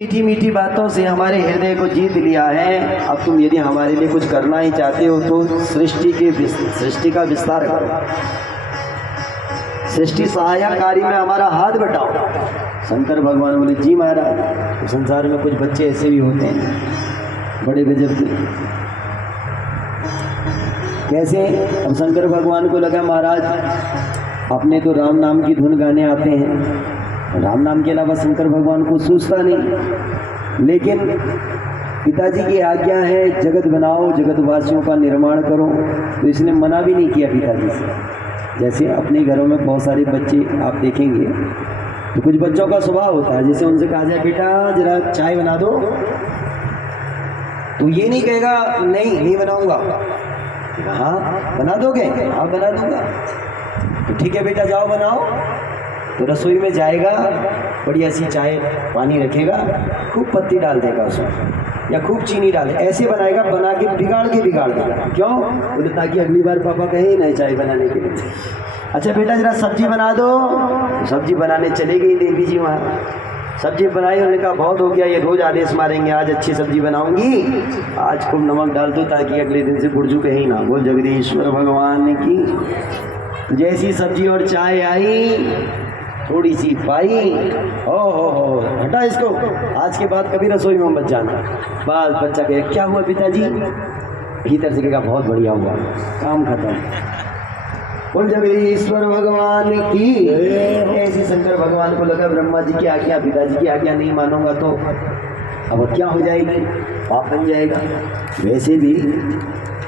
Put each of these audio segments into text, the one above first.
मीठी मीठी बातों से हमारे हृदय को जीत लिया है। अब तुम यदि हमारे लिए कुछ करना ही चाहते हो तो सृष्टि का विस्तार करो, सृष्टि सहायकारी में हमारा हाथ बटाओ। शंकर भगवान बोले जी महाराज, संसार में कुछ बच्चे ऐसे भी होते हैं बड़े गजब के। कैसे? अब शंकर भगवान को लगा महाराज अपने तो राम नाम की धुन गाने आते हैं, राम नाम के अलावा शंकर भगवान को सूझता नहीं, लेकिन पिताजी की आज्ञा है जगत बनाओ, जगतवासियों का निर्माण करो, तो इसने मना भी नहीं किया पिताजी से। जैसे अपने घरों में बहुत सारे बच्चे आप देखेंगे तो कुछ बच्चों का स्वभाव होता है, जैसे उनसे कहा जाए बेटा जरा चाय बना दो, तो ये नहीं कहेगा नहीं बनाऊंगा। हाँ बना दोगे? हाँ बना दूंगा। तो ठीक है बेटा जाओ बनाओ। तो रसोई में जाएगा, बढ़िया सी चाय पानी रखेगा, खूब पत्ती डाल देगा उसमें या खूब चीनी डाले, ऐसे बनाएगा, बना के बिगाड़ देगा। क्यों? बोले ताकि अगली बार पापा कहे नहीं चाय बनाने के लिए। अच्छा बेटा जरा सब्जी बना दो, तो सब्जी बनाने चले गई देवी जी वहाँ। सब्जी बनाई, उन्होंने कहा बहुत हो गया, ये रोज आदेश मारेंगे, आज अच्छी सब्जी बनाऊंगी, आज खूब नमक डाल दो ताकि अगले दिन से गुर्जू कहीं ना। बोल जगदीश्वर भगवान की। जैसी सब्जी और चाय आई, थोड़ी सी पाई, हो हटा इसको, आज के बाद कभी रसोई में मत जाना। बस बच्चा कहे क्या हुआ पिताजी? भीतर से कहेगा बहुत बढ़िया हुआ, काम खत्म। बोल जगदीश्वर भगवान की। ऐसी शंकर भगवान को लगा ब्रह्मा जी की आज्ञा, पिताजी की आज्ञा नहीं मानूंगा तो अब क्या हो जाएगी, पाप बन जाएगा। वैसे भी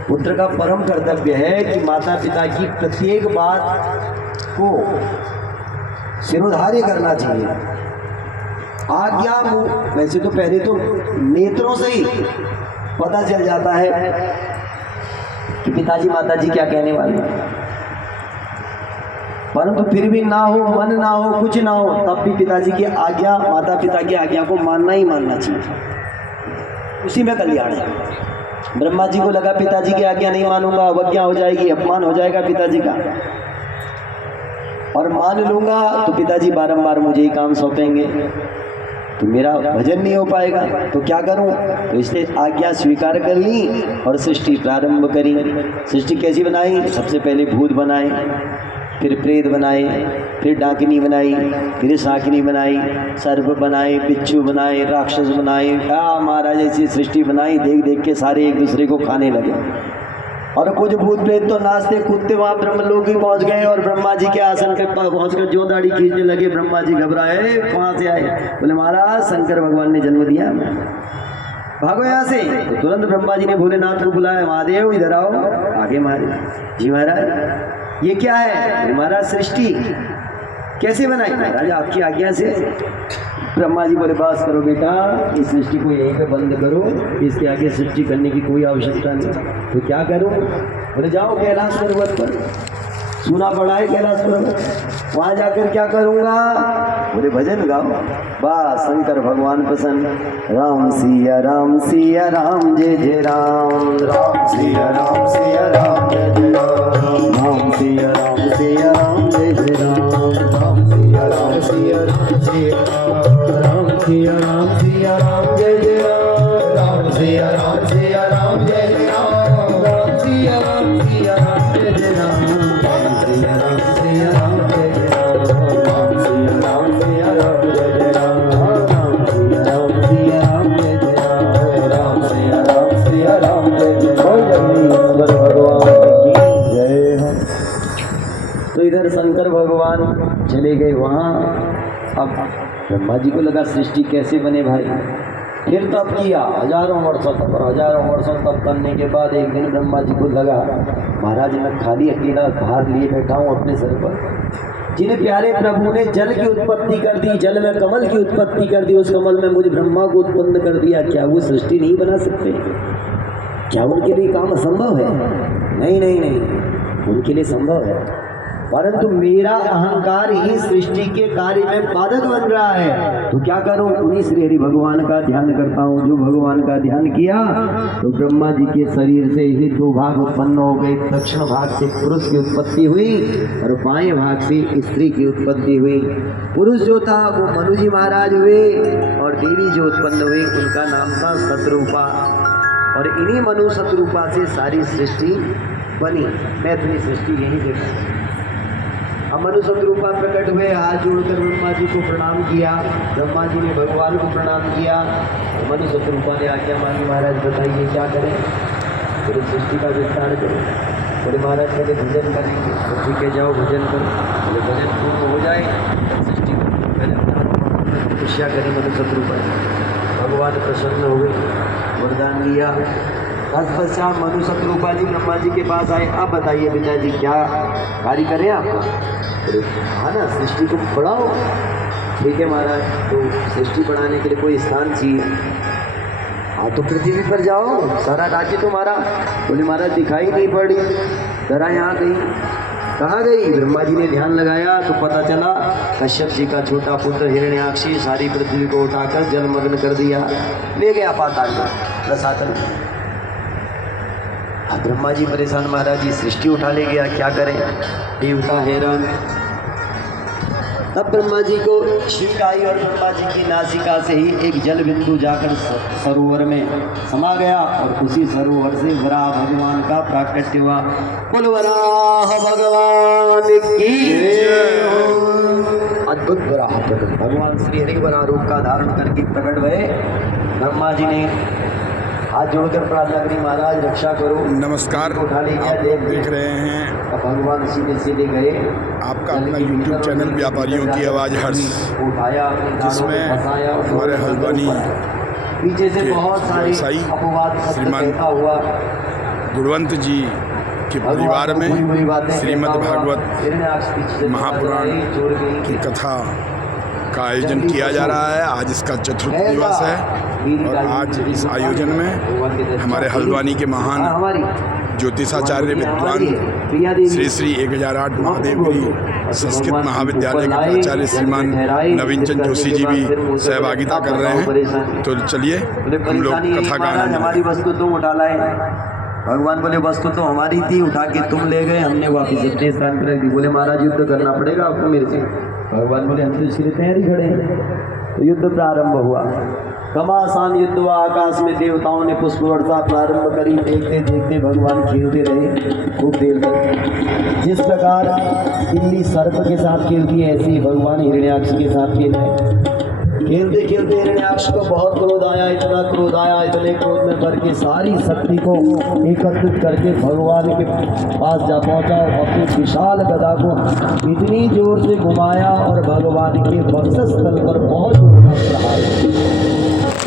पुत्र का परम कर्तव्य है कि माता पिता की प्रत्येक बात को सिरोधार्य करना चाहिए। आज्ञा वैसे तो पहले तो नेत्रों से ही पता चल जाता है कि पिताजी माताजी क्या कहने वाले हैं, परंतु फिर भी ना हो, मन ना हो, कुछ ना हो, तब भी पिताजी की आज्ञा, माता पिता की आज्ञा को मानना ही मानना चाहिए, उसी में कल्याण है। ब्रह्मा जी को लगा पिताजी की आज्ञा नहीं मानूंगा, अवज्ञा हो जाएगी, अपमान हो जाएगा पिताजी का, और मान लूंगा तो पिताजी बारंबार मुझे ही काम सौंपेंगे, तो मेरा भजन नहीं हो पाएगा, तो क्या करूं? तो इसलिए आज्ञा स्वीकार कर ली और सृष्टि प्रारंभ करी। सृष्टि कैसी बनाई? सबसे पहले भूत बनाए, फिर प्रेत बनाए, फिर डाकिनी बनाई, फिर शाकिनी बनाई, सर्प बनाए, बिच्छू बनाए, राक्षस बनाए, महाराज ऐसी सृष्टि बनाई। देख देख के सारे एक दूसरे को खाने लगे, और कुछ भूत प्रेत तो नाचते कूदते वहाँ ब्रह्मलोक ही पहुँच गए, और ब्रह्मा जी के आसन के पास पहुँचकर जो दाढ़ी खींचने लगे। ब्रह्मा जी घबराए, कहाँ से आए? बोले महाराज शंकर भगवान ने जन्म दिया, भागो यहाँ से। तो तुरंत ब्रह्मा जी ने भोलेनाथ को बुलाया, महादेव इधर आओ। आगे महाराज जी महाराज ये क्या है? महाराज सृष्टि कैसे बनाई? महाराज आपकी आज्ञा से। ब्रह्मा जी बोले बस करो बेटा, इस सृष्टि को यहीं पे बंद करो, इसके आगे सृष्टि करने की कोई आवश्यकता नहीं। तो क्या करूं? बोले जाओ कैलाश पर्वत पर, सुना पड़ा है कैलाश पर्वत, वहाँ जाकर क्या करूँगा? बोले भजन गाओ। बस शंकर भगवान प्रसन्न। राम सिया राम सिया राम जय जय राम, राम सिया राम सिया राम जय जय राम, राम सिया राम सिया राम जय जय राम, राम सिया राम सिया राम जय राम, सिया राम सिया राम जय जय राम, राम सिया राम सिया राम जय जय राम, राम सिया राम सिया राम जय जय राम, राम सिया राम सिया राम जय जय राम, राम सिया राम सिया राम जय जय राम, राम सिया राम सिया राम जय जय राम, राम सिया राम सिया राम जय जय राम। भगवान की जय हो। तो इधर शंकर भगवान चले गए वहाँ। अब ब्रह्मा जी को लगा सृष्टि कैसे बने भाई, फिर तब किया हजारों वर्षों तक, और हजारों वर्षों तक करने के बाद एक दिन ब्रह्मा जी को लगा महाराज मैं खाली अकेला भार लिए बैठा हूँ अपने सर पर, जिन्हें प्यारे प्रभु ने जल की उत्पत्ति कर दी, जल में कमल की उत्पत्ति कर दी, उस कमल में मुझे ब्रह्मा को उत्पन्न कर दिया, क्या वो सृष्टि नहीं बना सकते? क्या उनके लिए काम असंभव है? नहीं नहीं नहीं, उनके लिए संभव है। परंतु मेरा अहंकार ही सृष्टि के कार्य में बाधक बन रहा है, तो क्या करूं? उन्हीं श्री हरि भगवान का ध्यान करता हूं। जो भगवान का ध्यान किया तो ब्रह्मा जी के शरीर से ही दो भाग उत्पन्न हो गए। दक्षिण भाग से पुरुष की उत्पत्ति हुई और बाएं भाग से स्त्री की उत्पत्ति हुई। पुरुष जो था वो मनु जी महाराज हुए और देवी जो उत्पन्न हुई उनका नाम था शतरूपा। और इन्हीं मनु शतरूपा से सारी सृष्टि बनी। मैं अपनी सृष्टि यही देखा। अब मनु शतरूपा प्रकट हुए, हाथ जोड़कर ब्रह्मा जी को प्रणाम किया। ब्रह्मा जी ने भगवान को प्रणाम किया। मनु शतरूपा ने आज्ञा मांगी, महाराज बताइए क्या करें? पूरी सृष्टि का विस्तार करें। बोले महाराज पहले भजन करेंगे। तो ठीक है, जाओ भजन करो। बोले भजन पूर्ण हो जाए सृष्टि को खुशियाँ करी मनु शतरूपा। भगवान प्रसन्न हो गए, वरदान दिया। तत्पश्चात मनु शतरूपा जी ब्रह्मा जी के पास आए। अब बताइए पिताजी क्या कार्य करें आपका? हाँ ना, सृष्टि को बढ़ाओ। ठीक है महाराज, तो सृष्टि बढ़ाने के लिए कोई स्थान चाहिए। हाँ तो पृथ्वी पर जाओ, सारा राज्य तुम्हारा। बोले महाराज दिखाई नहीं पड़ी, जरा यहाँ गई। कहाँ गई? ब्रह्मा जी ने ध्यान लगाया तो पता चला कश्यप जी का छोटा पुत्र हिरण्याक्षी सारी पृथ्वी को उठाकर जलमग्न कर दिया, ले गया पाताल में रसातल। ब्रह्मा जी परेशान, महाराज जी सृष्टि उठा ले गया, क्या करें? देवता हैरान। तब ब्रह्मा जी को छींक आई और ब्रह्मा जी की नासिका से ही एक जल बिंदु जाकर सरोवर में समा गया और उसी सरोवर से वराह भगवान का प्राकट्य हुआ। बोल वराह भगवान की। अद्भुत वराह प्रकट, भगवान श्री हरि वराह रूप का धारण करके प्रकट हुए। ब्रह्मा जी ने हाथ जोड़कर प्रार्थना करी, महाराज रक्षा करो। नमस्कार, आप लोग देख रहे हैं भगवान सीधे सीधे गए आपका अपना YouTube चैनल व्यापारियों की आवाज़ हर्ष, जिसमें हमारे हल्द्वानी पीछे से बहुत सारी अपवाद श्रीमान गुणवंत जी के परिवार में श्रीमद् भागवत महापुराण की कथा का आयोजन किया जा रहा है। आज इसका चतुर्थ दिवस है और आज इस आयोजन में हमारे हल्द्वानी के महान ज्योतिषाचार्य विद्वान श्री श्री 1008 महादेवगिरी संस्कृत महाविद्यालय के प्राचार्य श्रीमान नवीन चंद जोशी जी भी सहभागिता कर रहे हैं। तो चलिए हम लोग कथा का आनंद। हमारी वस्तु तुम उठा लाए। भगवान बोले वस्तु तो हमारी थी, उठा के तुम ले गए, हमने वापिस अपने स्थान पर रख दी। बोले महाराज युद्ध करना पड़ेगा आपको मेरे से। भगवान बोले हम तो इसके लिए तैयारी खड़े हैं। तो युद्ध प्रारंभ हुआ। घमासान युद्ध हुआ। आकाश में देवताओं ने पुष्प वर्षा प्रारंभ करी। देखते देखते भगवान खेलते रहे खूब देर तक। जिस प्रकार बिल्ली सर्प के साथ खेलती है, ऐसे ही भगवान हिरण्याक्ष के साथ खेले। खेलते खेलते हिरण्याक्ष को बहुत क्रोध आया, इतना क्रोध आया, इतने क्रोध में भर के सारी शक्ति को एकत्रित करके भगवान के पास जा पहुंचा और अपनी विशाल गदा को इतनी जोर से घुमाया और भगवान के वक्षस्थल पर बहुत जोर का प्रहार,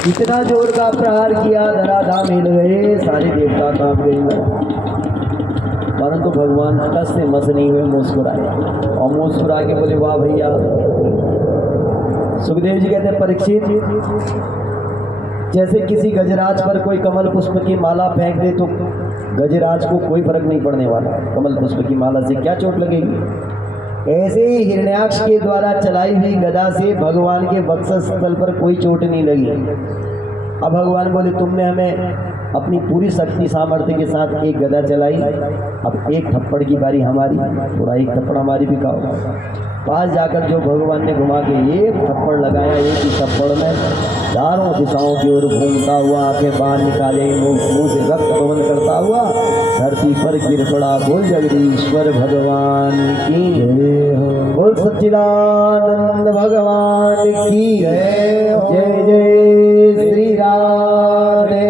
इतना जोर का प्रहार किया, धराधाम हिल गए, सारे देवता कांप गए। परंतु भगवान टस से मस नहीं हुए, मुस्कुराए और मुस्कुरा के बोले वाह भैया। सुखदेव जी कहते हैं परीक्षित, जैसे किसी गजराज पर कोई कमल पुष्प की माला फेंक दे तो गजराज को कोई फर्क नहीं पड़ने वाला, कमल पुष्प की माला से क्या चोट लगेगी। ऐसे ही हिरण्याक्ष के द्वारा चलाई हुई गदा से भगवान के वक्षस्थल पर कोई चोट नहीं लगी। अब भगवान बोले तुमने हमें अपनी पूरी शक्ति सामर्थ्य के साथ एक गदा चलाई, अब एक थप्पड़ की बारी हमारी, थोड़ा एक थप्पड़ हमारी भी खाओ। पास जाकर जो भगवान ने घुमा के एक थप्पड़ लगाया, एक ही थप्पड़ में चारों दिशाओं की ओर घूमता हुआ आंखें बाहर निकाले, मुंह से रक्त पवन करता हुआ धरती पर गिर पड़ा। बोल जगदीश्वर भगवान की जय हो, बोल सच्चिदानंद भगवान की जय हो। जय जय श्री राधे।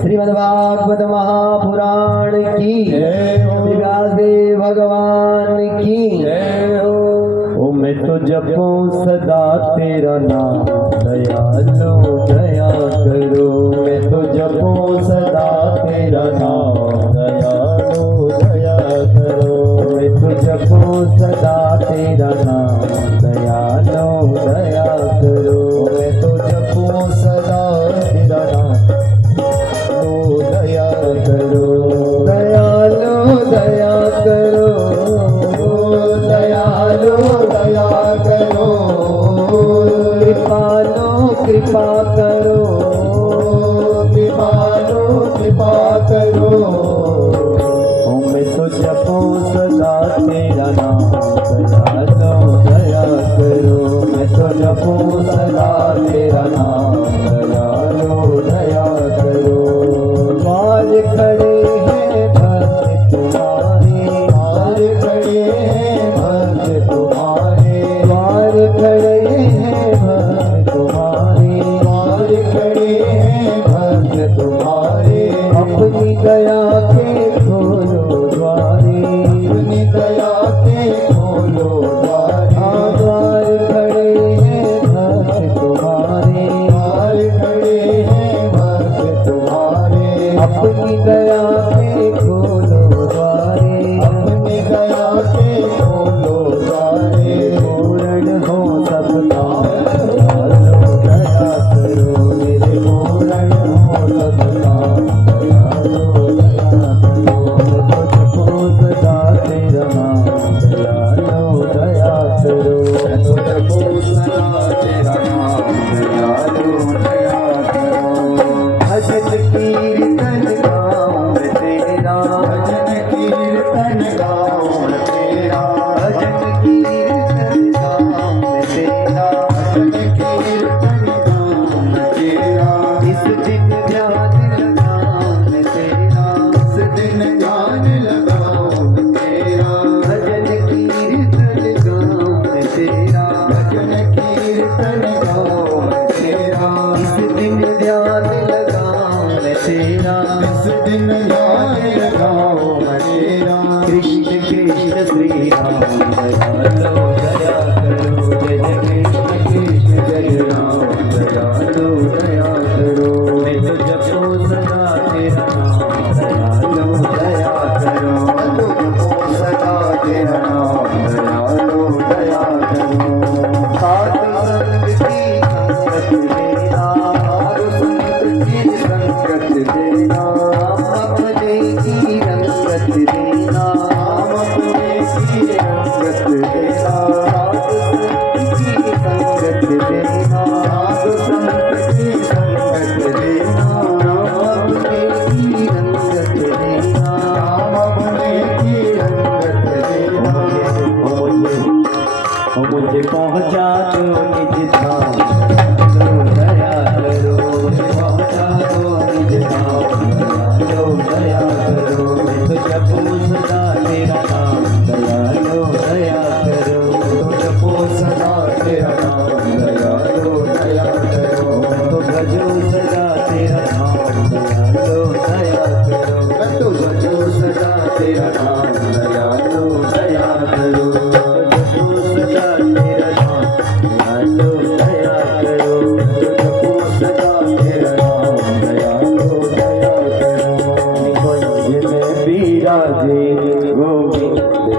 श्रीमद्भागवत महापुराण की जय हो, श्री व्यासदेव भगवान की जय हो। ओ मैं तो जपूं सदा तेरा नाम, दयालु दया करो। मैं तो जपूं सदा तेरा नाम, दयालु दया करो। मैं तो जपूं सदा तेरा नाम, दयालु दया करो। मैं तो जपूं सदा तेरा नाम, दया करो। दयालु दया करो। अपनी दया के खोलो द्वारे, अपनी दया के खोलो द्वारे, पूर्ण हो सब काम दया करो मेरे, पूर्ण हो सब काम दया करो तुझको सदा तेरा नाम दयालो दया करो, तुझको सदा तेरा नाम दयालो दया करो। भजन कीर्तन गाऊं मैं तेरा, भजन कीर्तन गाऊं मैं तेरा, भजन कीर्तन गाऊं मैं तेरा, भजन कीर्तन गाऊं मैं तेरा। इस दिन ध्यान लगाऊं मैं तेरा, इस दिन ध्यान लगाऊं मैं तेरा, भजन कीर्तन गाऊं मैं तेरा, भजन कीर्तन गाऊं मैं तेरा। इस दिन ध्यान लगाऊं मैं तेरा, इस दिन ध्यान लगाऊं मैं तेरा। कृष्ण कृष्ण श्री राम दयालो दया करो, जय जय कृष्ण कृष्ण जय राम दयालो दया करो। मैं तो जपो सदा तेरा नाम दयालो दया करो, मैं तो जपो सदा तेरा नाम दयालो दया करो। सात संग की संगत देना, साधु संत की संगत देना, अपने की रंगत देना, अपने की रंगत देना। साधु संत की संगत देना, साधु संत की संगत देना, अपने की रंगत देना, अपने की रंगत देना। मुझे पहुँचा दो निज धाम दयालो दया करो, मुझे पहुँचा दो निज धाम दयालो दया करो। मैं तो जपो सदा तेरा नाम दयालो दया करो, तो जपो सदा तेरा नाम दयालो दया करो। मैं तो भजो सदा तेरा नाम दयालो दया करो, मैं तो भजो सदा तेरा नाम दयालो दया करो, तो जपो सदा तेरा नाम दयालो दया करो, तो जपो सदा तेरा नाम दयालो दया करो। निकुंज में विराजे गोविंद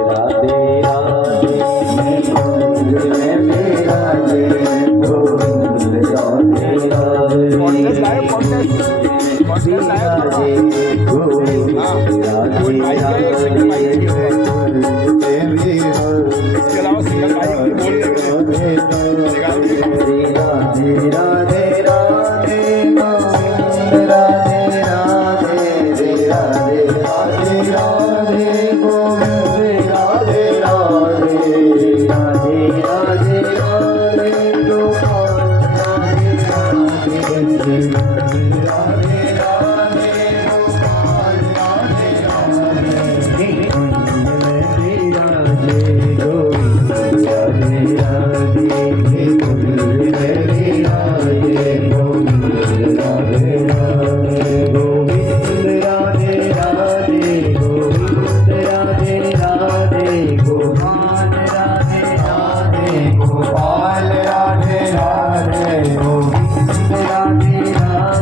राधे राधे, निकुंज में विराजे गोविंद राधे राधे, विराजे गोविंद राधे इसके अलावा सिंगल माइक भी बोल देते हैं। राधे राधे राधे गोविंद राधे राधे, राधे राधे राधे गोविंद राधे राधे, राधे राधे राधे गोपाल राधे राधे, राधे राधे गोपाल राधे राधे। निकुंज में विराजे गोविंद राधे राधे, निकुंज में विराजे गोविंद राधे राधे, गोविंद राधे राधे, गोविंद राधे राधे, गोपाल राधे राधे, गोपाल राधे राधे, गोविंद राधे राधे।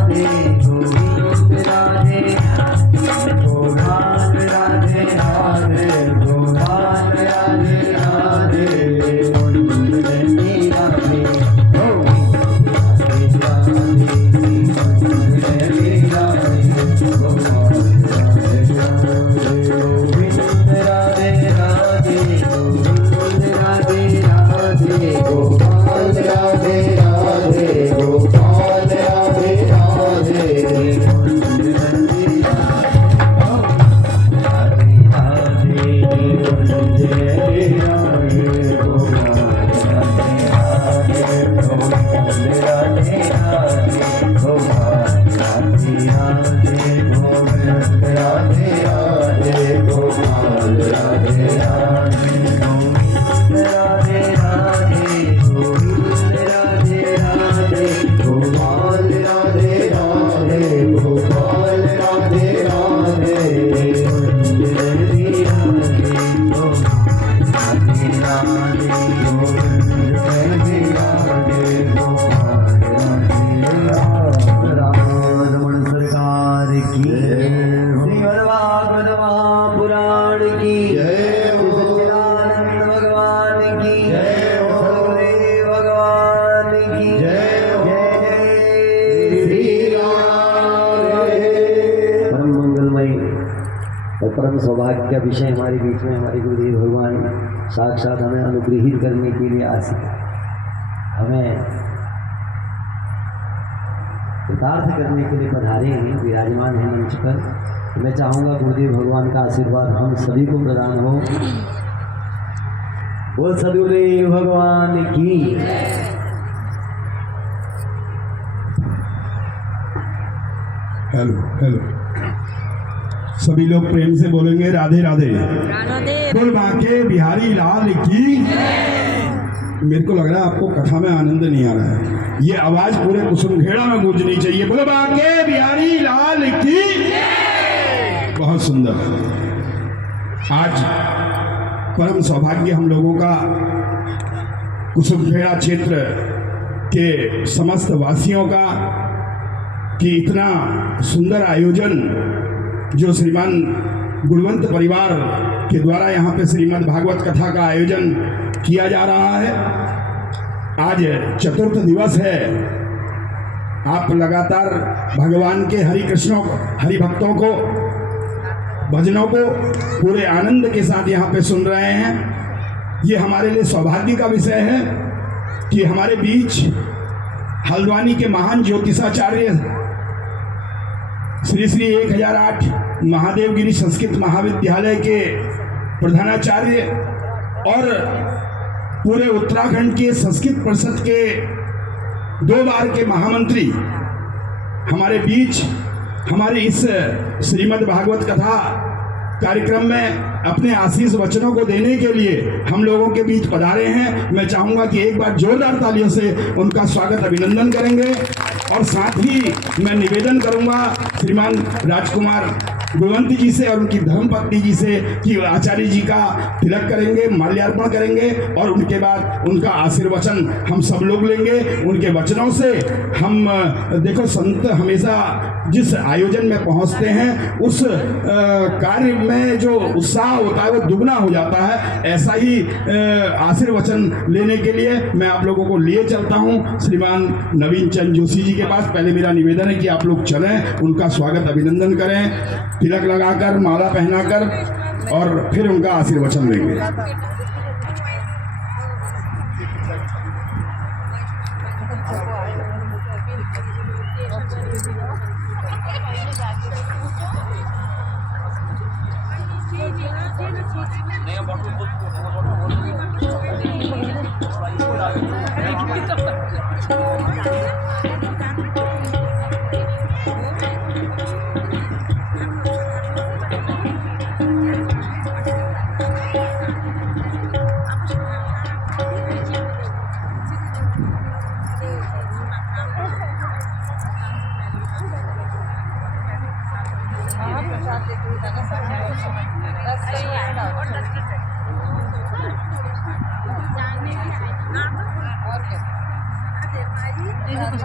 और परम सौभाग्य का विषय हमारे बीच में हमारे गुरुदेव भगवान साक्षात हमें अनुग्रहित करने के लिए हमें कृतार्थ करने के लिए पधारे हैं, विराजमान हैं मंच पर। मैं चाहूँगा गुरुदेव भगवान का आशीर्वाद हम सभी को प्रदान हो। बोल सदगुरुदेव भगवान की। हेलो हेलो, सभी लोग प्रेम से बोलेंगे राधे राधे। बोल बांके बिहारी लाल की। मेरे को लग रहा है आपको कथा में आनंद नहीं आ रहा है, ये आवाज पूरे कुसुमखेड़ा में गूंजनी चाहिए। बोलो बांके बिहारी लाल की। बहुत सुंदर। आज परम सौभाग्य हम लोगों का कुसुमखेड़ा क्षेत्र के समस्त वासियों का कि इतना सुंदर आयोजन जो श्रीमान गुणवंत परिवार के द्वारा यहाँ पे श्रीमद् भागवत कथा का आयोजन किया जा रहा है। आज चतुर्थ दिवस है। आप लगातार भगवान के हरि कृष्णों हरि भक्तों को भजनों को पूरे आनंद के साथ यहाँ पे सुन रहे हैं। ये हमारे लिए सौभाग्य का विषय है कि हमारे बीच हल्द्वानी के महान ज्योतिषाचार्य श्री श्री 1008 महादेवगिरी संस्कृत महाविद्यालय के प्रधानाचार्य और पूरे उत्तराखंड के संस्कृत परिषद के 2 बार के महामंत्री हमारे बीच हमारे इस श्रीमद् भागवत कथा कार्यक्रम में अपने आशीष वचनों को देने के लिए हम लोगों के बीच पधारे हैं। मैं चाहूँगा कि एक बार जोरदार तालियों से उनका स्वागत अभिनंदन करेंगे। और साथ ही मैं निवेदन करूँगा श्रीमान राजकुमार गुणवंत जी से और उनकी धर्मपत्नी जी से कि आचार्य जी का तिलक करेंगे, माल्यार्पण करेंगे और उनके बाद उनका आशीर्वचन हम सब लोग लेंगे। उनके वचनों से हम देखो, संत हमेशा जिस आयोजन में पहुंचते हैं उस कार्य में जो उत्साह होता है वो दुगना हो जाता है। ऐसा ही आशीर्वचन लेने के लिए मैं आप लोगों को लिए चलता हूं श्रीमान नवीन चंद जोशी जी के पास। पहले मेरा निवेदन है कि आप लोग चलें, उनका स्वागत अभिनंदन करें, तिलक लगाकर, माला पहनाकर और फिर उनका आशीर्वचन लेंगे।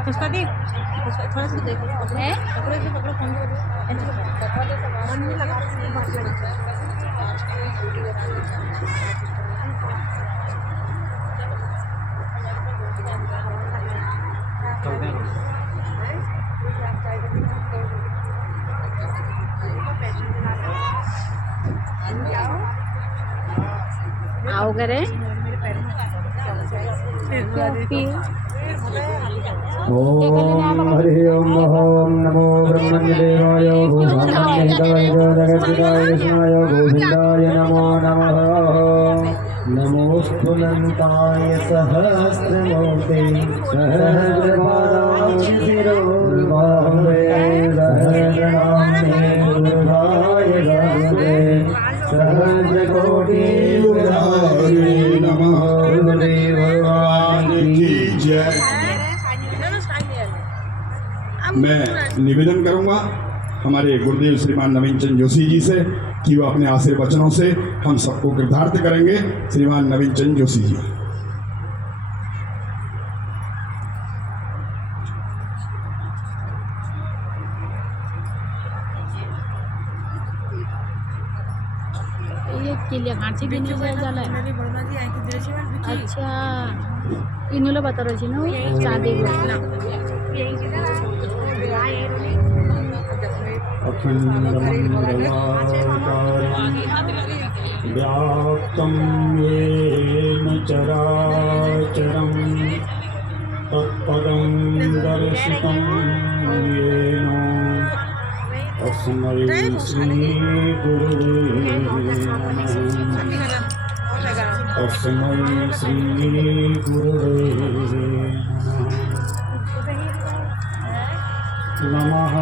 पुष्पा दी थोड़ा सा देखो है पकड़ो से पकड़ो फोन मन में लगा आओ करे ओम हरि ओम नमो ब्रह्मण्यदेवाय गोविंदाय जगद्पिताय कृष्णाय गोविंदाय नमो नमः। नमोस्तुनन्ताय सहस्रमूर्ते सहस्रपादाय शिरोर्भावे सहस्रनाम्ने दुर्गाय गायते सहस्रकोटि नमः। गुरुदेव भगवान की जय। मैं निवेदन करूंगा हमारे गुरुदेव श्रीमान नवीन चंद जोशी जी से कि वो अपने आशीर्वचनों से हम सबको कृतार्थ करेंगे। श्रीमान नवीन चंद जोशी जी। किल्ल्या घाटची गिनी झाला अच्छा इनुला बता रही ना चांदी अखण्डमण्डलाकारं व्याप्तं येन चराचरं तत्पदं दर्शितं येन तस्मै श्रीगुरुवे नमः। तस्मै श्रीगुरुवे नमः।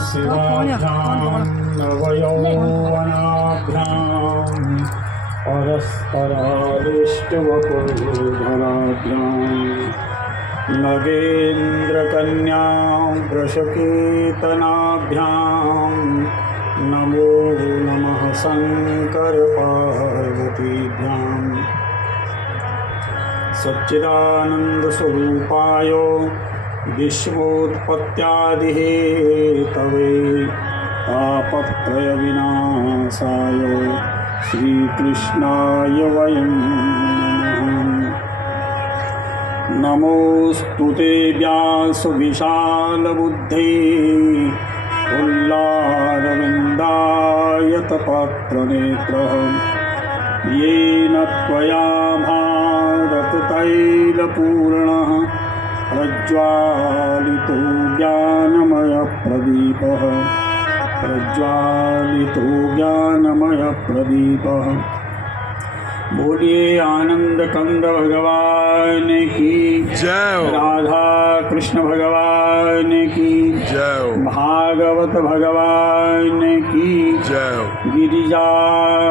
शिवाभ्यां नवयौवनाभ्यां परस्परादिष्टवपुर्धराभ्यां नगेन्द्रकन्यां वृषकेतनाभ्यां नमो नमः। शङ्करपार्वतीभ्यां सच्चिदानन्दस्वरूपाय विश्वोत्पत्त्यादिहेतवे तापत्रयविनाशाय श्रीकृष्णाय वयं नमः। नमोऽस्तु ते व्यासविशालबुद्धे उल्लारविन्दायतपात्रनेत्रः येन त्वया भारततैलपूर्णः प्रज्वालितो ज्ञानमयप्रदीपः बोलिए आनंद कंद भगवान की जय हो। राधा कृष्ण भगवान की जय हो। भागवत भगवान की जय हो। गिरिजा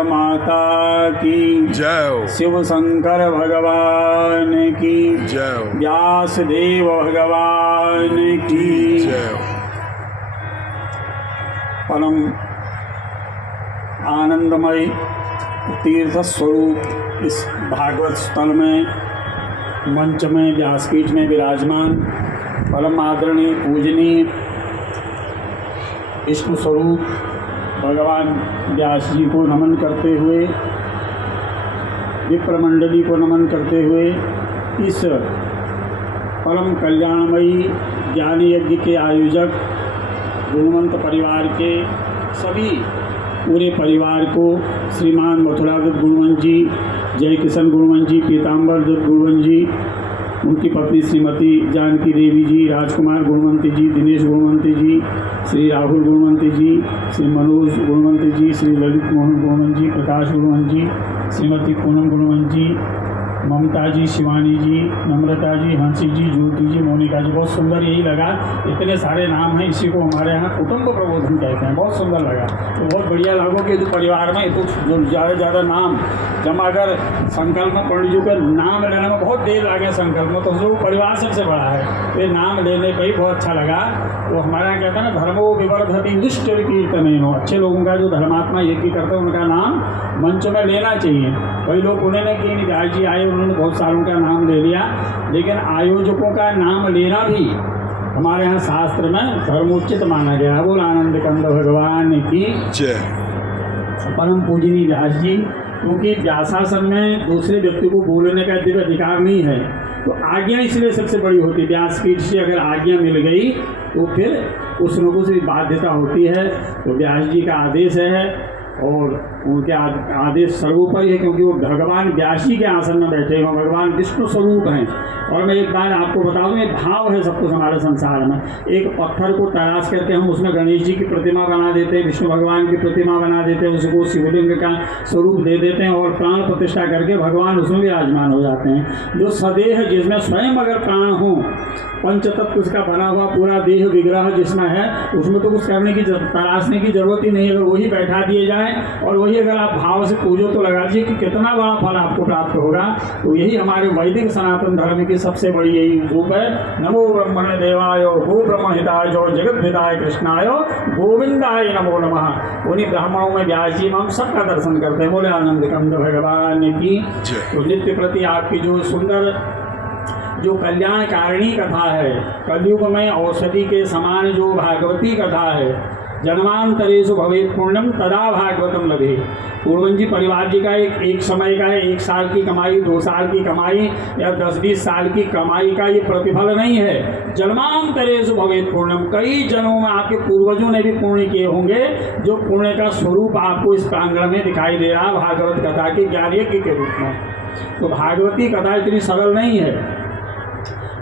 माता की जय हो। शिव शंकर भगवान की जय हो। व्यासदेव भगवान की जय हो। परम आनंदमय तीर्थ स्वरूप इस भागवत स्थल में मंच में व्यासपीठ में विराजमान परम आदरणीय पूजनीय विष्णु स्वरूप भगवान व्यास जी को नमन करते हुए, विप्र मंडली को नमन करते हुए इस परम कल्याणमयी ज्ञान यज्ञ के आयोजक गुणवंत परिवार के सभी पूरे परिवार को श्रीमान मथुरादत्त गुणवंत जी, जय किशन गुणवंत जी, पीताम्बर दत्त गुणवंत जी, उनकी पत्नी श्रीमती जानकी देवी जी, राजकुमार गुणवंत जी, दिनेश गुणवंत जी, श्री राहुल गुणवंत जी, श्री मनोज गुणवंत जी, श्री ललित मोहन गुणवंत जी, प्रकाश गुणवंत जी, श्रीमती पूनम गुणवंत जी, ममता जी, शिवानी जी, नम्रता जी, हंसी जी, ज्योति जी, मोनिका जी। बहुत सुंदर यही लगा, इतने सारे नाम हैं, इसी को हमारे यहाँ कुटुंब प्रबोधन कहते हैं। बहुत सुंदर लगा, तो बहुत बढ़िया लगो कि परिवार में तो ज़्यादा से ज़्यादा नाम जमा कर संकल्प में पंडित का नाम लेने में बहुत देर लगे। संकल्प में तो जो परिवार सबसे बड़ा है, तो ये नाम लेने पर ही बहुत अच्छा लगा। तो हमारे यहाँ कहते हैं ना, धर्मो विवर्धति दुष्ट कीर्तन हो। अच्छे लोगों का जो धर्मात्मा यज्ञ करते हैं उनका नाम मंच में लेना चाहिए। कई लोग उन्होंने कि निकाय जी आए, उन्होंने बहुत सारों का नाम ले लिया, लेकिन आयोजकों का नाम लेना भी हमारे यहाँ शास्त्र में धर्मोचित माना गया है। बोल आनंद कंद भगवान की जय। परम पूजनीय व्यास जी, क्योंकि व्यासासन में दूसरे व्यक्ति को बोलने का अधिकार नहीं है, तो आज्ञा इसलिए सबसे बड़ी होती है। व्यासपीठ से अगर आज्ञा मिल गई तो फिर कुछ न कुछ बाध्यता होती है। तो व्यास जी का आदेश है और उनके आदेश सर्वोपरि है, क्योंकि वो भगवान व्यास जी के आसन में बैठे हैं, भगवान विष्णु स्वरूप हैं। और मैं एक बार आपको बता दूं, एक भाव है सब कुछ हमारे संसार में। एक पत्थर को तराश करके हम उसमें गणेश जी की प्रतिमा बना देते हैं, विष्णु भगवान की प्रतिमा बना देते हैं, उसको शिवलिंग का स्वरूप दे देते हैं और प्राण प्रतिष्ठा करके भगवान उसमें विराजमान हो जाते हैं। जो सदेह, जिसमें स्वयं अगर प्राण हो, पंचतत्व उसका बना हुआ पूरा देह विग्रह जिसमें है, उसमें तो कुछ करने की तराशने की जरूरत ही नहीं। अगर वही बैठा दिए जाए और वही अगर आप भाव से पूजो तो लगा दीजिए कि कितना बड़ा फल आपको प्राप्त होगा। तो यही हमारे वैदिक सनातन धर्म की सबसे बड़ी यही रूप है। नमो ब्रह्मण देवाय गो ब्रह्म हिताय जगत हिताय कृष्णाय गोविंदाय नमो नमः। उन्हीं ब्राह्मणों में व्यास जी हम सबका दर्शन करते हैं। बोले आनंद कंद भगवान की। तो नित्य प्रति आपकी जो सुंदर जो कल्याणकारिणी कथा है, कलयुग में औषधि के समान जो भागवती कथा है, जन्मांतरेषु भवेत् पुण्यम तदा भागवतम लभे। पूर्वज जी परिवार जी का एक समय का है, 1 साल की कमाई, 2 साल की कमाई या 10-20 साल की कमाई का ये प्रतिफल नहीं है। जन्मांतरेषु भवेत् पुण्यम, कई जन्मों में आपके पूर्वजों ने भी पुण्य किए होंगे, जो पुण्य का स्वरूप आपको इस प्रांगण में दिखाई दे रहा भागवत कथा के ज्ञान यज्ञ के रूप में। तो भागवती कथा इतनी सरल नहीं है।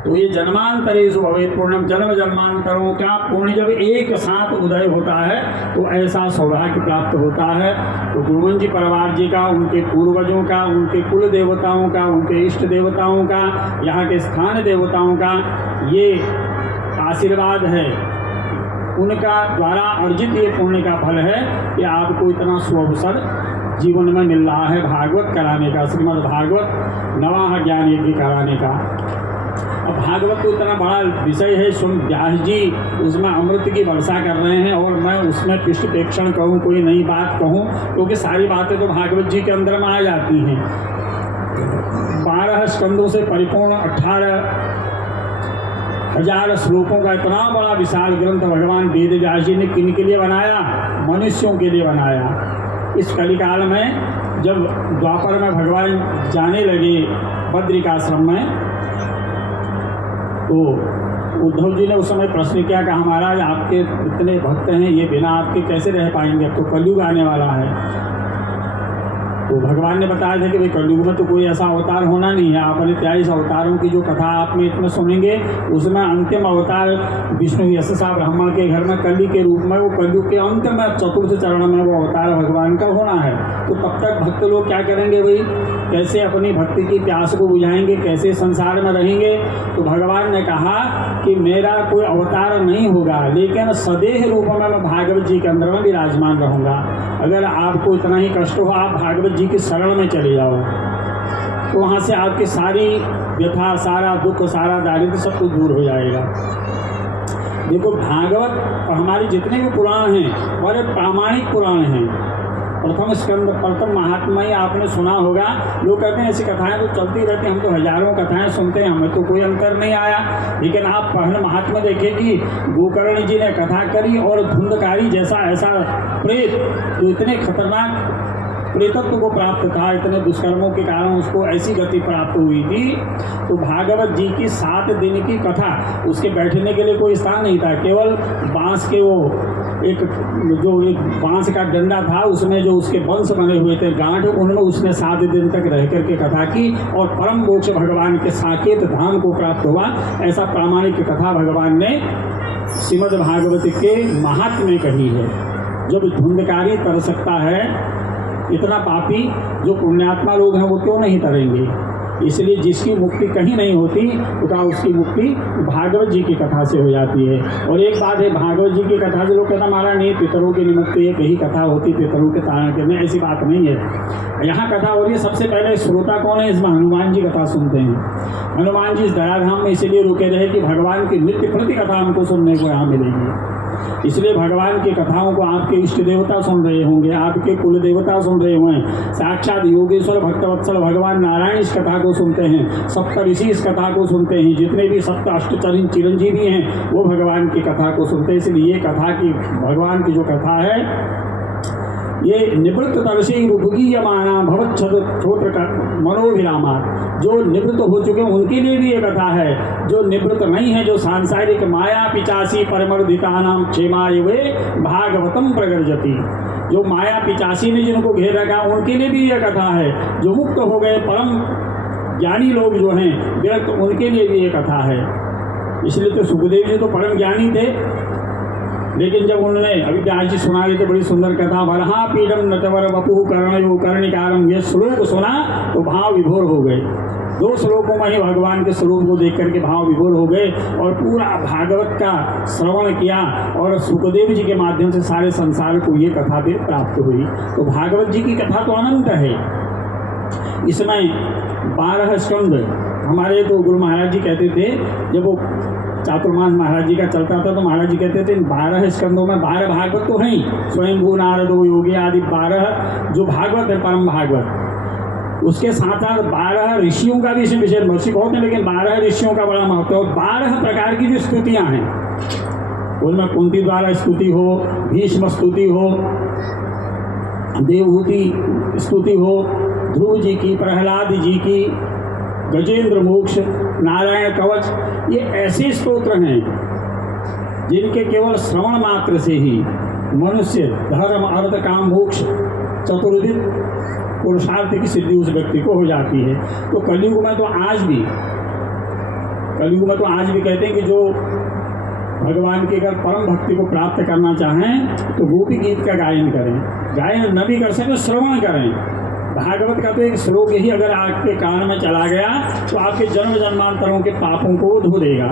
तो ये जन्मांतरेषु भवेत् पुण्यम, जन्म जन्मांतरों का पुण्य जब एक साथ उदय होता है तो ऐसा सौभाग्य प्राप्त होता है। तो गुरुवंश जी परिवार जी का, उनके पूर्वजों का, उनके कुल देवताओं का, उनके इष्ट देवताओं का, यहाँ के स्थान देवताओं का ये आशीर्वाद है, उनका द्वारा अर्जित ये पुण्य का फल है कि आपको इतना सुअवसर जीवन में मिल रहा है भागवत कराने का, श्रीमद् भागवत नवाह ज्ञान यज्ञ कराने का। अब भागवत तो इतना बड़ा विषय है, सुन व्यास जी उसमें अमृत की वर्षा कर रहे हैं और मैं उसमें पृष्ठपेक्षण कहूँ, कोई नई बात कहूँ, क्योंकि सारी बातें तो भागवत जी के अंदर में आ जाती हैं। 12 स्कंदों से परिपूर्ण 18,000 श्लोकों का इतना बड़ा विशाल ग्रंथ भगवान वेद व्यास जी ने किन के लिए बनाया? मनुष्यों के लिए बनाया। इस कलिकाल में जब द्वापर में भगवान जाने लगे बद्रिकाश्रम में, तो उद्धव जी ने उस समय प्रश्न किया कि महाराज आपके इतने भक्त हैं, ये बिना आपके कैसे रह पाएंगे, अब तो कलयुग आने वाला है। तो भगवान ने बताया था कि भाई कलयुग में तो कोई ऐसा अवतार होना नहीं है। आप 23 अवतारों की जो कथा आप में इतने सुनेंगे, उसमें अंतिम अवतार विष्णु यशसा ब्रह्मा के घर में कली के रूप में, वो कलयुग के अंत में 4th चरण में वो अवतार भगवान का होना है। तो तब तक भक्त लोग क्या करेंगे भाई, कैसे अपनी भक्ति की प्यास को बुझाएंगे, कैसे संसार में रहेंगे? तो भगवान ने कहा कि मेरा कोई अवतार नहीं होगा, लेकिन सदेह रूप में मैं भागवत जी के अंदर में विराजमान रहूँगा। अगर आपको इतना ही कष्ट हो, आप भागवत जी की शरण में चले जाओ, तो वहाँ से आपकी सारी व्यथा, सारा दुख, सारा दारिद्र्य सब कुछ दूर हो जाएगा। देखो भागवत और हमारे जितने भी पुराण हैं बड़े प्रामाणिक पुराण हैं। प्रथम स्कंद, प्रथम महात्मा ही आपने सुना होगा। लोग कहते हैं ऐसी कथाएं तो चलती रहती हैं, हम तो हजारों कथाएं सुनते हैं, हमें तो कोई अंतर नहीं आया। लेकिन आप पहले महात्मा देखे कि गोकर्ण जी ने कथा करी और धुंधकारी जैसा ऐसा प्रेत जो इतने खतरनाक प्रेतत्व को प्राप्त था, इतने दुष्कर्मों के कारण उसको ऐसी गति प्राप्त हुई थी। तो भागवत जी की 7 दिन की कथा, उसके बैठने के लिए कोई स्थान नहीं था, केवल बांस के वो एक बांस का डंडा था, उसमें जो उसके वंश बने हुए थे गांठ, उनमें उसने 7 दिन तक रह करके कथा की और परम मोक्ष भगवान के साकेत धाम को प्राप्त हुआ। ऐसा प्रामाणिक कथा भगवान ने श्रीमद् भागवत के महात्म्य में कही है। जब धुंधकारी तर सकता है, इतना पापी जो पुण्यात्मा लोग हैं वो क्यों नहीं तरेंगे? इसलिए जिसकी मुक्ति कहीं नहीं होती, तो उसकी मुक्ति भागवत जी की कथा से हो जाती है। और एक बात है, भागवत जी की कथा से लोग कहता हमारा नहीं, पितरों के निमित्त एक ही कथा होती, पितरों के तारण करने, ऐसी बात नहीं है। यहाँ कथा हो रही है, सबसे पहले श्रोता कौन है? इसमें हनुमान जी कथा सुनते हैं। हनुमान जी इस दयाधाम में इसलिए रुके रहे कि भगवान की नित्य प्रति कथा हमको सुनने को यहाँ मिलेगी। इसलिए भगवान की कथाओं को आपके इष्ट देवता सुन रहे होंगे, आपके कुल देवता सुन रहे होंगे, साक्षात योगेश्वर भक्तवत्सल भगवान नारायण इस कथा को सुनते हैं, सप्तऋषि इस कथा को सुनते हैं, जितने भी सप्त अष्टचरण चिरंजीवी हैं वो भगवान की कथा को सुनते हैं। इसलिए ये कथा की, भगवान की जो कथा है, ये निवृत्त तरसी रूपगीयमाना भवच्छोत्र का मनोभिरामा, जो निवृत्त हो चुके हैं उनके लिए भी ये कथा है। जो निवृत्त नहीं है, जो सांसारिक माया पिचासी परमर्दिता नाम क्षेमाय वे भागवतम प्रगर्जति, जो माया पिचासी ने जिनको घेर रखा उनके लिए भी ये कथा है। जो मुक्त हो गए परम ज्ञानी लोग जो हैं व्यक्त, उनके लिए भी ये कथा है। इसलिए तो सुखदेव जी तो परम ज्ञानी थे, लेकिन जब उन्होंने अभी व्यास जी सुना रहे थे बड़ी सुंदर कथा, वरहा पीडम नटवर वपु कर्णयो कर्णिकारम, ये श्लोक सुना तो भाव विभोर हो गए। 2 श्लोकों में ही भगवान के स्वरूप को देख करके भाव विभोर हो गए और पूरा भागवत का श्रवण किया और सुखदेव जी के माध्यम से सारे संसार को ये कथा भी प्राप्त हुई। तो भागवत जी की कथा तो अनंत है। इसमें 12 स्कंद, हमारे तो गुरु महाराज जी कहते थे, जब वो चातुर्मास महाराज जी का चलता था तो महाराज जी कहते थे 12 स्कंदों में 12 भागवत तो हैं, स्वयंभू नारदो योगी आदि 12 जो भागवत है परम भागवत, उसके साथ साथ 12 ऋषियों का भी इसमें विशेष, ऋषि बहुत है लेकिन 12 ऋषियों का बड़ा महत्व है। 12 प्रकार की जो स्तुतियाँ हैं, उनमें कुंती द्वारा स्तुति हो, भीष्म स्तुति हो, देवहूति स्तुति हो, ध्रुव जी की, प्रहलाद जी की, गजेंद्र मोक्ष, नारायण कवच, ये ऐसे स्तोत्र हैं जिनके केवल श्रवण मात्र से ही मनुष्य धर्म अर्थ काम मोक्ष चतुर्विध पुरुषार्थ की सिद्धि उस व्यक्ति को हो जाती है। तो कलयुग में तो आज भी कहते हैं कि जो भगवान की अगर परम भक्ति को प्राप्त करना चाहें तो गोपी गीत का गायन करें, गायन न भी कर सके श्रवण करें। भागवत का तो एक श्लोक ही अगर आपके कान में चला गया तो आपके जन्म जन्मांतरों के पापों को धो देगा।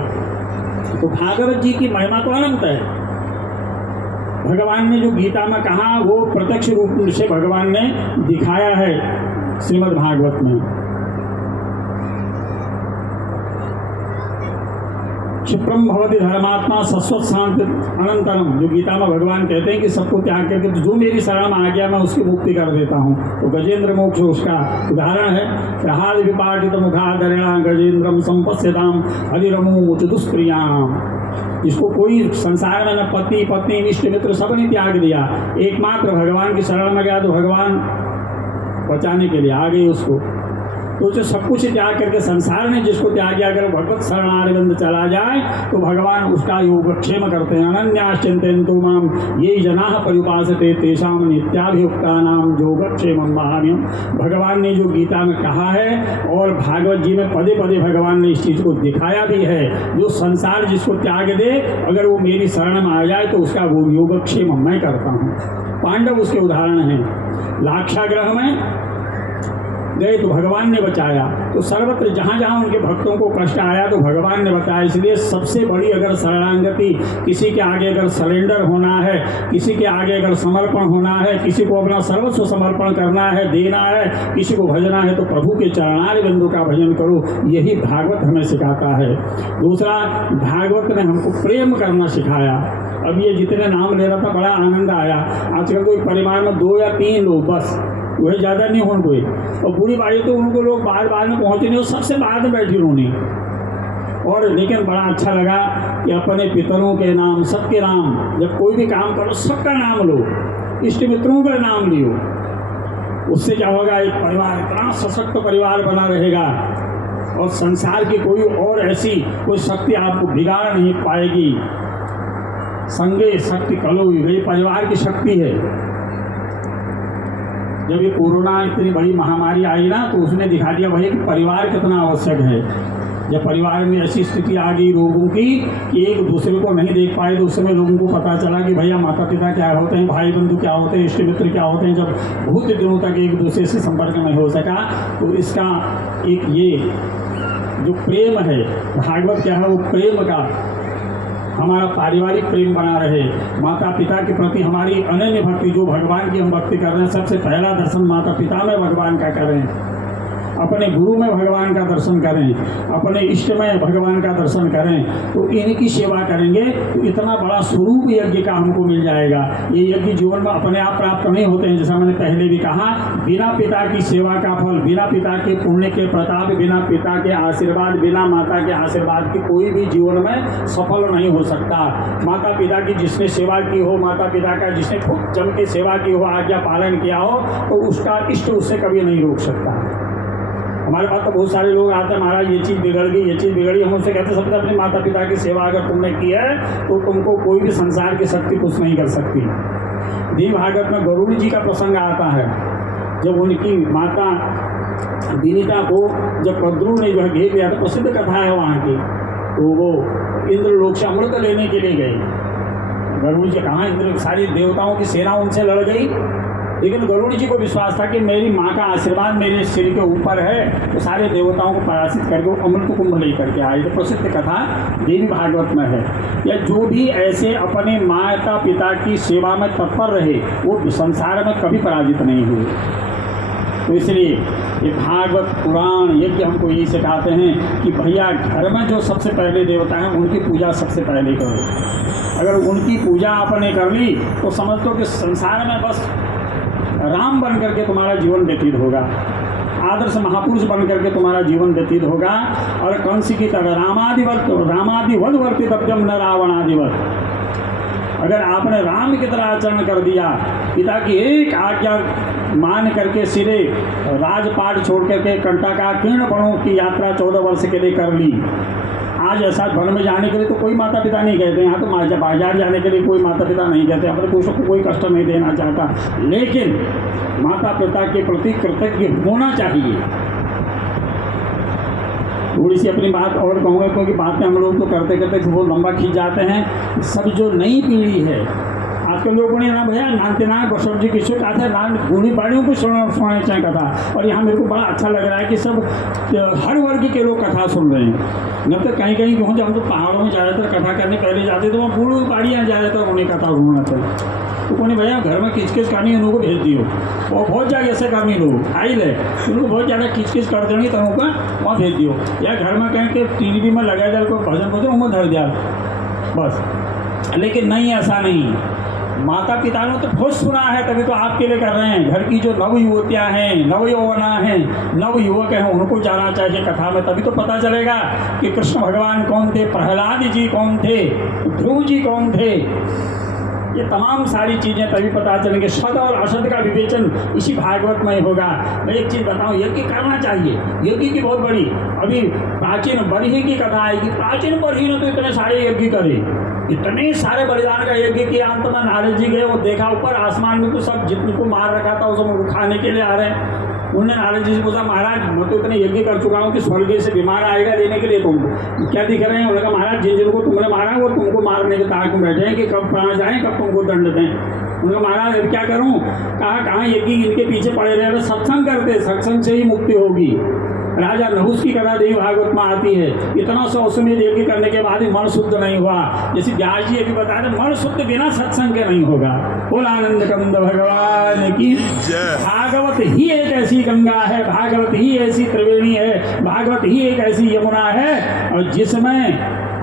तो भागवत जी की महिमा तो अनंत है। भगवान ने जो गीता में कहा वो प्रत्यक्ष रूप से भगवान ने दिखाया है श्रीमद् भागवत में। क्षिप्रम भवति धर्मात्मा शश्वत शांति अनंतरम, जो गीता में भगवान कहते हैं कि सबको त्याग करके तो जो मेरी शरण में आ गया मैं उसकी मुक्ति कर देता हूँ। तो गजेंद्र मोक्ष उसका उदाहरण है। प्रहाद विपाटित मुखादरिणा गजेंद्रम संपस्यताम हरिरमु चतुष्प्रियाम। इसको कोई संसार में न पति पत्नी इष्ट मित्र सब ने त्याग दिया, एकमात्र भगवान की शरण में गया तो भगवान बचाने के लिए आ गए उसको। तो जो सब कुछ त्याग करके संसार ने जिसको त्याग किया, अगर भगवत शरणारविंद चला जाए तो भगवान उसका योगक्षेम करते हैं। अनन्याश्चिन्तयन्तो माम ये जनाः पर्युपासते तेषां नित्याभियुक्तानां योगक्षेमं वहाम्यहम्। भगवान ने जो गीता में कहा है और भागवत जी में पदे पदे भगवान ने इस चीज़ को दिखाया भी है, जो संसार जिसको त्याग दे अगर वो मेरी शरण में आ जाए तो उसका वो योगक्षेम मैं करता हूँ। पांडव उसके उदाहरण हैं। लाक्षागृह में गए तो भगवान ने बचाया। तो सर्वत्र जहाँ जहाँ उनके भक्तों को कष्ट आया तो भगवान ने बताया। इसलिए सबसे बड़ी अगर शरणागति, किसी के आगे अगर सरेंडर होना है, किसी के आगे अगर समर्पण होना है, किसी को अपना सर्वस्व समर्पण करना है, देना है, किसी को भजना है, तो प्रभु के चरणारविंदों का भजन करो। यही भागवत हमें सिखाता है। दूसरा, भागवत ने हमको प्रेम करना सिखाया। अब ये जितने नाम ले रहा था बड़ा आनंद आया। आजकल कोई परिवार में 2 या 3 लोग बस, वही ज़्यादा नहीं होने कोई, और बूढ़ी बाड़ी तो उनको लोग बार में पहुँचे नहीं, वो सबसे बाद में बैठी रोनी। और लेकिन बड़ा अच्छा लगा कि अपने पितरों के नाम, सबके नाम, जब कोई भी काम करो सबका नाम लो, इष्ट मित्रों का नाम लियो। उससे क्या होगा, एक परिवार इतना सशक्त परिवार बना रहेगा और संसार की कोई और ऐसी कोई शक्ति आपको बिगाड़ नहीं पाएगी। संगे शक्ति कलो, ये परिवार की शक्ति है। जब ये कोरोना इतनी बड़ी महामारी आई ना तो उसने दिखा दिया भाई कि परिवार कितना आवश्यक है। जब परिवार में ऐसी स्थिति आ गई लोगों की कि एक दूसरे को नहीं देख पाए तो उस समय लोगों को पता चला कि भैया माता पिता क्या होते हैं, भाई बंधु क्या होते हैं, इष्ट मित्र क्या होते हैं। जब बहुत दिनों तक एक दूसरे से संपर्क नहीं हो सका तो इसका एक ये जो प्रेम है, भागवत क्या है, वो प्रेम का हमारा पारिवारिक प्रेम बना रहे। माता पिता के प्रति हमारी अनन्य भक्ति, जो भगवान की हम भक्ति कर रहे हैं, सबसे पहला दर्शन माता पिता में भगवान का करें, अपने गुरु में भगवान का दर्शन करें, अपने इष्ट में भगवान का दर्शन करें। तो इनकी सेवा करेंगे तो इतना बड़ा स्वरूप यज्ञ का हमको मिल जाएगा। ये यज्ञ जीवन में अपने आप प्राप्त नहीं होते हैं। जैसा मैंने पहले भी कहा, बिना पिता की सेवा का फल, बिना पिता के पुण्य के प्रताप, बिना पिता के आशीर्वाद, बिना माता के आशीर्वाद की कोई भी जीवन में सफल नहीं हो सकता। माता पिता की जिसने सेवा की हो, माता पिता का जिसने खूब जम के सेवा की हो, आज्ञा पालन किया हो, तो उसका इष्ट उससे कभी नहीं रोक सकता। हमारे पास तो बहुत सारे लोग आते हैं, महाराज ये चीज़ बिगड़ गई, ये चीज़ बिगड़ी। हम उससे कहते सबसे अपने माता पिता की सेवा अगर तुमने की है तो तुमको कोई भी संसार की शक्ति कुछ नहीं कर सकती। देव भागवत में गरुड़ जी का प्रसंग आता है। जब उनकी माता विनीता को जब कद्रू ने जो है घेर लिया, तो प्रसिद्ध कथा है वहाँ की, तो वो इंद्रलोक से अमृत लेने के लिए गए। गरुड़ जी कहाँ, इंद्र सारी देवताओं की सेना उनसे लड़ गई, लेकिन गरुड़ जी को विश्वास था कि मेरी माँ का आशीर्वाद मेरे सिर के ऊपर है, तो सारे देवताओं को पराजित करके वो अमृत कुंभ लेकर के आए। तो प्रसिद्ध कथा देवी भागवत में है। या जो भी ऐसे अपने माता पिता की सेवा में तत्पर रहे वो संसार में कभी पराजित नहीं हुए। तो इसलिए ये भागवत पुराण यज्ञ हमको यही सिखाते हैं कि भैया घर में जो सबसे पहले देवता हैं उनकी पूजा सबसे पहले करो। अगर उनकी पूजा आपने कर ली तो समझ लो कि संसार में बस राम बन करके तुम्हारा जीवन व्यतीत होगा, आदर्श महापुरुष बन करके तुम्हारा जीवन व्यतीत होगा। और कंस की तरह रामादिवत रामादिवत वर्तितव्यम न रावणादिवत। अगर आपने राम की तरह आचरण कर दिया, पिता की एक आज्ञा मान करके सिरे राजपाट छोड़ करके कंटकाकीर्ण वनों की यात्रा 14 वर्ष के लिए कर ली। आज ऐसा वन में जाने के लिए तो कोई माता पिता नहीं कहते, यहाँ तो बाजार जाने के लिए कोई माता पिता नहीं कहते, अपने पुरुषों को कोई कष्ट नहीं देना चाहता, लेकिन माता पिता के प्रति कृतज्ञ होना चाहिए। थोड़ी सी अपनी बात और कहूँगा, क्योंकि बातें हम लोग तो करते करते बहुत लंबा खींच जाते हैं। सब जो नई पीढ़ी है आजकल लोगों ने ना भैया नानते ना बसव जी किसी कहा था नान बूढ़ी बाड़ियों को सुनाने चाहे कथा, और यहाँ मेरे को बड़ा अच्छा लग रहा है कि सब हर वर्ग के लोग कथा सुन रहे हैं। न तो कहीं कहीं कहूँ जब हम तो पहाड़ों में ज़्यादातर कथा करने पहले जाते तो वहाँ बूढ़ी बाड़ियाँ ज़्यादातर उन्हें कथा सुनना था। तो कोई भैया घर में किचकिच करनी उनको भेज दियो, और बहुत जगह ऐसे करनी लोग आई ले उनको बहुत ज़्यादा किचकिच कर देनी तो उनका वहाँ भेज दियो, या घर में कहें कि टीवी में लगा जाए कोई भजन भजन उनको धर दिया बस। लेकिन नहीं, ऐसा नहीं। माता पिता ने तो बहुत सुना है, तभी तो आपके लिए कर रहे हैं। घर की जो नव युवतियाँ हैं, नव यौवना हैं, नव युवक हैं, उनको जाना चाहिए कथा में, तभी तो पता चलेगा कि कृष्ण भगवान कौन थे, प्रहलाद जी कौन थे, ध्रुव जी कौन थे। ये तमाम सारी चीज़ें तभी पता चलेंगे। सद और असद का विवेचन इसी भागवत में होगा। मैं एक चीज़ बताऊं, यज्ञ करना चाहिए, यज्ञ की बहुत बड़ी, अभी प्राचीन बरही की कथा आएगी। प्राचीन बरही ने तो इतने सारे यज्ञ करे, इतने सारे बलिदान का यज्ञ किया। अंत में नारद जी गए, वो देखा ऊपर आसमान में तो सब जिनको मार रखा था वो सब खाने के लिए आ रहे हैं। उन्होंने नारद जी से पूछा, महाराज मैं तो इतने यज्ञ कर चुका हूँ कि स्वर्ग से बीमार आएगा लेने के लिए तुमको, क्या दिख रहे हैं? उन्होंने कहा महाराज जिनको तुमने मारा वो तुमको मारने के ताक में बैठे हैं कि कब प्राण जाएँ कब तुमको दंड दें। उन्होंने महाराज क्या करूँ? कहाँ यज्ञ इनके पीछे पड़े रहे, सत्संग करते, सत्संग से ही मुक्ति होगी। राजा नहुस की कथा देवी भागवत में आती है। इतना सौ उसमें यज्ञ करने के बाद ही मन शुद्ध नहीं हुआ। जैसे व्यास जी अभी बता रहे, मन शुद्ध बिना सत्संग के नहीं होगा। बोल आनंद कंद भगवान की। भागवत ही एक ऐसी गंगा है, भागवत ही ऐसी त्रिवेणी है, भागवत ही एक ऐसी यमुना है, और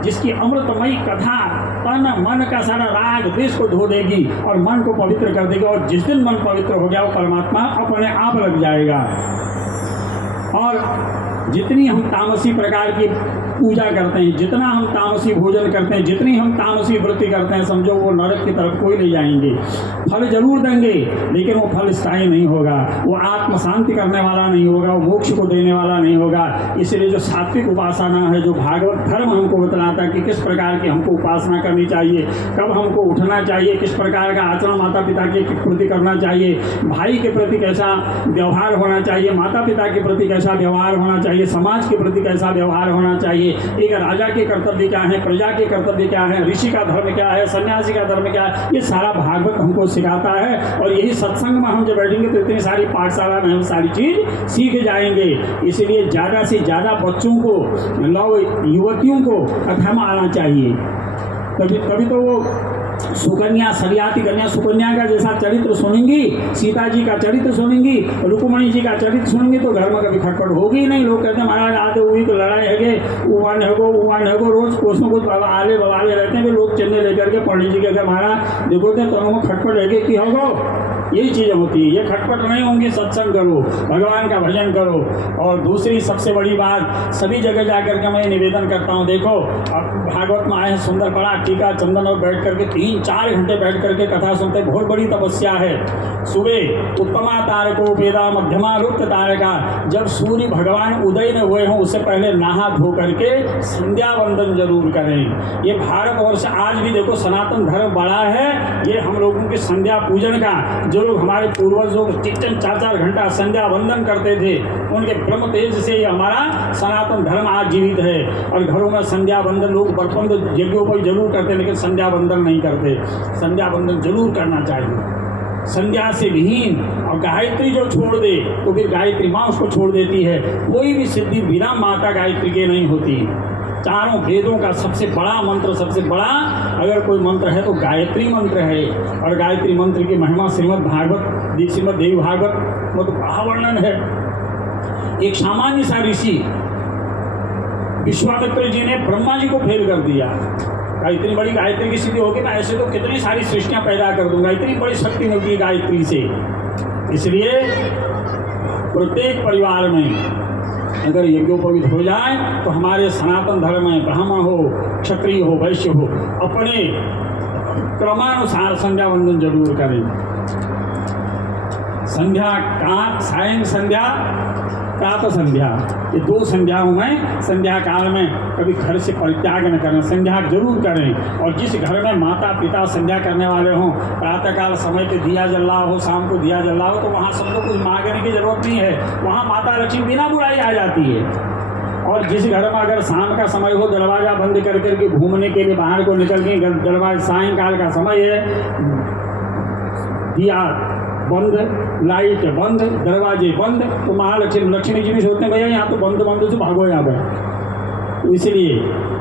जिसकी अमृतमयी कथा तन मन का सारा राग देश को धो देगी और मन को पवित्र कर देगी। और जिस दिन मन पवित्र हो गया वो परमात्मा अपने आप लग जाएगा। और जितनी हम तामसी प्रकार की पूजा करते हैं, जितना हम तामसी भोजन करते हैं, जितनी हम तामसी वृत्ति करते हैं, समझो वो नरक की तरफ कोई ले जाएंगे। फल जरूर देंगे लेकिन वो फल स्थायी नहीं होगा, वो आत्म शांति करने वाला नहीं होगा, वो मोक्ष को देने वाला नहीं होगा। इसलिए जो सात्विक उपासना है, जो भागवत धर्म हमको बतलाता है कि किस प्रकार की हमको उपासना करनी चाहिए, कब हमको उठना चाहिए, किस प्रकार का आचरण माता पिता के प्रति करना चाहिए, भाई के प्रति कैसा व्यवहार होना चाहिए, माता पिता के प्रति कैसा व्यवहार होना चाहिए, समाज के प्रति कैसा व्यवहार होना चाहिए, एक राजा के कर्तव्य क्या है, प्रजा के कर्तव्य क्या है, ऋषि का धर्म क्या है, सन्यासी का धर्म क्या है, ये सारा भागवत हमको सिखाता है। और यही सत्संग में हम जब बैठेंगे तो इतनी सारी पाठशाला में हम सारी चीज सीख जाएंगे। इसलिए ज़्यादा से ज़्यादा बच्चों को, नव युवतियों को कथा में आना चाहिए। कभी तो वो सुकन्या, सरियाती कन्या सुकन्या का जैसा चरित्र सुनेंगी, सीता जी का चरित्र सुनेंगी, रुक्मणी जी का चरित्र सुनेंगी, तो घर में कभी खटपट होगी नहीं। लोग कहते हैं महाराज आते हुई तो लड़ाई है, उवान है गो, रोज कुछ न कुछ आले बवाले रहते हैं। लोग चलने लेकर के पंडित जी कहते महाराज देखो तो खटपट है कि होगा, यही चीज़ें होती है। ये खटपट नहीं होंगी, सत्संग करो, भगवान का भजन करो। और दूसरी सबसे बड़ी बात, सभी जगह जा करके मैं निवेदन करता हूँ, देखो अब भागवत में आए हैं, सुंदर बड़ा टीका चंदन और बैठ करके 3-4 घंटे बैठ करके कथा सुनते, बहुत बड़ी तपस्या है। सुबह उत्तमा तारको वेदा मध्यमा रुक्त तारका, जब सूर्य भगवान उदय में हुए हों उससे पहले नहा धो करके संध्या वंदन जरूर करें। ये भारतवर्ष आज भी देखो सनातन धर्म बड़ा है, ये हम लोगों के संध्या पूजन का, जो लोग हमारे पूर्वज लोग 3-4 घंटा संध्या वंदन करते थे, उनके ब्रह्म तेज से ये हमारा सनातन धर्म आज जीवित है। और घरों में संध्या वंदन लोग बर्तन तो यज्ञों पर जरूर करते, लेकिन संध्या वंदन नहीं करते। संध्या वंदन जरूर करना चाहिए। संध्या से विहीन और गायत्री जो छोड़ दे तो फिर गायत्री माँ उसको छोड़ देती है। कोई भी सिद्धि बिना माता गायत्री के नहीं होती। चारों वेदों का सबसे बड़ा मंत्र, सबसे बड़ा अगर कोई मंत्र है तो गायत्री मंत्र है। और गायत्री मंत्र की महिमा श्रीमद् देवी भागवत में तो बड़ा वर्णन है। एक सामान्य सा ऋषि विश्वामित्र जी ने ब्रह्मा जी को फेल कर दिया। इतनी बड़ी गायत्री की सिद्धि होगी, मैं ऐसे तो कितनी सारी सृष्टियाँ पैदा कर दूंगा, इतनी बड़ी शक्ति मिलती है गायत्री से। इसलिए प्रत्येक परिवार में अगर यज्ञोपवीत हो जाए तो हमारे सनातन धर्म में ब्राह्मण हो, क्षत्रिय हो, वैश्य हो, अपने क्रमानुसार संध्या वंदन जरूर करें। संध्या काल, सायं संध्या, प्रातः संध्या, ये 2 संध्याओं में संध्या काल में कभी घर से परित्याग न करें, संध्या जरूर करें। और जिस घर में माता पिता संध्या करने वाले हों, प्रातःकाल समय पे दिया जल रहा हो, शाम को दिया जल रहा हो, तो वहाँ सब लोग कुछ मांगने की जरूरत नहीं है, वहाँ माता लक्ष्मी बिना बुराई आ जाती है। और जिस घर में अगर शाम का समय हो, दरवाज़ा बंद कर करके घूमने के लिए बाहर को निकल के, दरवाजा सायंकाल का समय है, दिया बंद, लाइट बंद, दरवाजे बंद, तो लक्ष्मी जी भी सोचते हैं भैया यहाँ तो बंद बंद से भागो यहाँ पर। तो इसलिए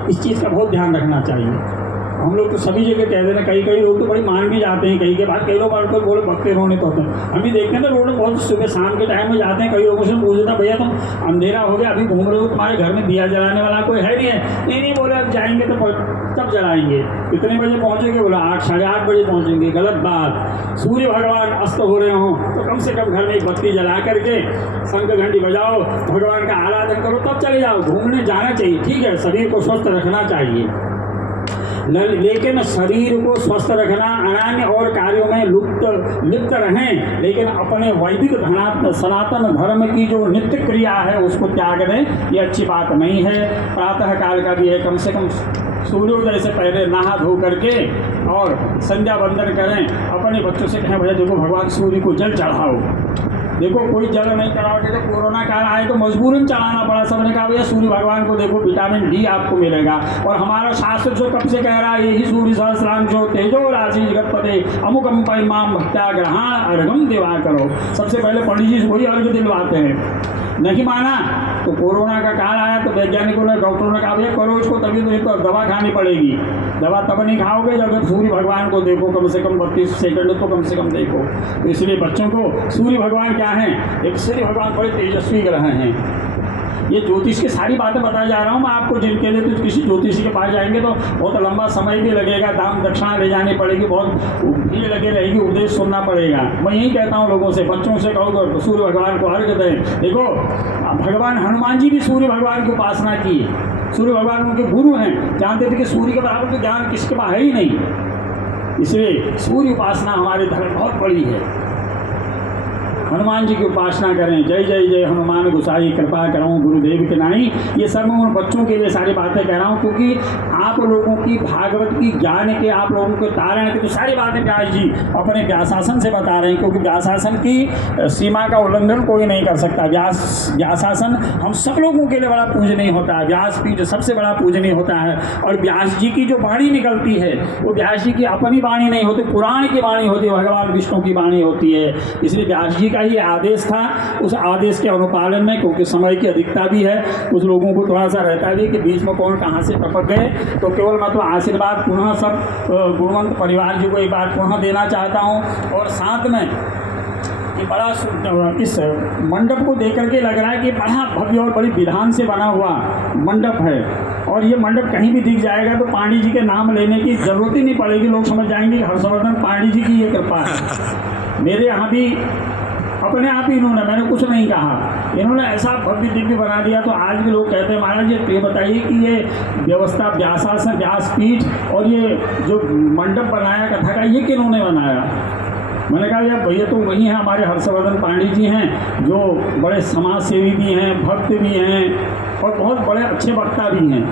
इस चीज़ का बहुत ध्यान रखना चाहिए। हम लोग तो सभी जगह कह देना, कई लोग तो बड़ी मान भी जाते हैं, कई के बाद कई लोग आकर बोले भक्ति रोने तो होते हैं। हम भी देखते हैं ना रोड में बहुत सुबह शाम के टाइम में जाते हैं, कई लोगों से पूछता भैया तुम अंधेरा हो गया अभी घूम रहे हो, तुम्हारे घर में दिया जलाने वाला कोई है नहीं है? नहीं बोले अब जाएंगे तो तब जलाएंगे। कितने बजे पहुँचेंगे? बोला 8 साढ़े 8 बजे पहुँचेंगे। गलत बात। सूर्य भगवान अस्त हो रहे हों तो कम से कम घर में एक बत्ती जला करके शंख घंटी बजाओ, भगवान का आराधन करो, तब चले जाओ। घूमने जाना चाहिए, ठीक है, शरीर को स्वस्थ रखना चाहिए, लेकिन शरीर को स्वस्थ रखना, अन्य और कार्यों में लिप्त रहें, लेकिन अपने वैदिक सनातन धर्म की जो नित्य क्रिया है उसको त्याग दें, ये अच्छी बात नहीं है। प्रातः काल का भी है, कम से कम सूर्योदय से पहले नहा धो करके और संध्या वंदन करें। अपने बच्चों से कहें भैया देखो भगवान सूर्य को जल चढ़ाओ। देखो कोई जल नहीं चढ़ाओगे तो कोरोना काल आए तो मजबूरन चढ़ाना पड़ा। सबने कहा भैया सूर्य भगवान को देखो, विटामिन डी आपको मिलेगा। और हमारा शास्त्र जो कब से कह रहा है, यही सूर्य सहस्रांश जो तेजो राशि जगतपते अमुकम परिमाम भक्त्या ग्रहण अर्घम देवा करो। सबसे पहले पंडित जी वही अर्घ दिलवाते हैं। नहीं माना तो कोरोना का काल आया तो वैज्ञानिकों ने, डॉक्टरों ने कहा भैया करो इसको, तभी तो दवा खानी पड़ेगी। दवा तब नहीं खाओगे जब सूर्य भगवान को देखो, कम से कम 32 सेकंड तो कम से कम देखो। तो इसलिए बच्चों को सूर्य भगवान क्या हैं, एक सूर्य भगवान बड़े तेजस्वी ग्रह हैं। ये ज्योतिष की सारी बातें बता जा रहा हूँ मैं आपको, जिनके लिए तो किसी ज्योतिषी के पास जाएंगे तो बहुत लंबा समय भी लगेगा, दाम दक्षिणा ले जानी पड़ेगी, बहुत भीड़ लगे रहेगी, उपदेश सुनना पड़ेगा। मैं यही कहता हूँ लोगों से, बच्चों से कहो तो सूर्य भगवान को अर्घ दें। देखो भगवान हनुमान जी भी सूर्य भगवान की उपासना की, सूर्य भगवान उनके गुरु हैं, जानते थे कि सूर्य के बराबर तो ज्ञान किसके पास है ही नहीं। इसलिए सूर्य उपासना हमारे धर्म बहुत बड़ी है। हनुमान जी की उपासना करें। जय जय जय हनुमान गोसाई कृपा कराऊँ गुरुदेव के नाई। ये सब मैं उन बच्चों के लिए सारी बातें कह रहा हूँ, क्योंकि आप लोगों की भागवत की ज्ञान के, आप लोगों के तारण की तो सारी बातें व्यास जी अपने व्यासासन से बता रहे हैं, क्योंकि व्यासासन की सीमा का उल्लंघन कोई नहीं कर सकता। व्यासासन हम सब लोगों के लिए बड़ा पूजनीय होता है, व्यासपीठ सबसे बड़ा पूजनीय होता है। और व्यास जी की जो वाणी निकलती है वो व्यास जी की अपनी वाणी नहीं होती, पुराण की वाणी होती है, भगवान विष्णु की वाणी होती है। इसलिए व्यास जी ही आदेश था, उस आदेश के अनुपालन में, क्योंकि समय की अधिकता भी है, कुछ लोगों को थोड़ा सा रहता भी कि बीच में कौन कहाँ से टपक गए, तो केवल मैं तो आशीर्वाद पुनः सब गुणवंत परिवार जी को एक बार पुनः देना चाहता हूँ। और साथ में ये बड़ा इस मंडप को देख करके लग रहा है कि बड़ा भव्य और बड़ी विधान से बना हुआ मंडप है। और ये मंडप कहीं भी दिख जाएगा तो पांडे जी के नाम लेने की जरूरत ही नहीं पड़ेगी, लोग समझ जाएंगे कि हर्षवर्धन पांडे जी की ये कृपा है। मेरे यहाँ भी अपने आप ही इन्होंने, मैंने कुछ नहीं कहा, इन्होंने ऐसा भव्य दिव्य बना दिया। तो आज भी लोग कहते हैं महाराज ये बताइए कि ये व्यवस्था व्यासासन व्यासपीठ और ये जो मंडप बनाया कथा का, ये किन्होंने बनाया? मैंने कहा यार भैया तो वही हैं, हमारे हर्षवर्धन पांडे जी हैं, जो बड़े समाज सेवी भी हैं, भक्त भी हैं और बहुत बड़े अच्छे वक्ता भी हैं।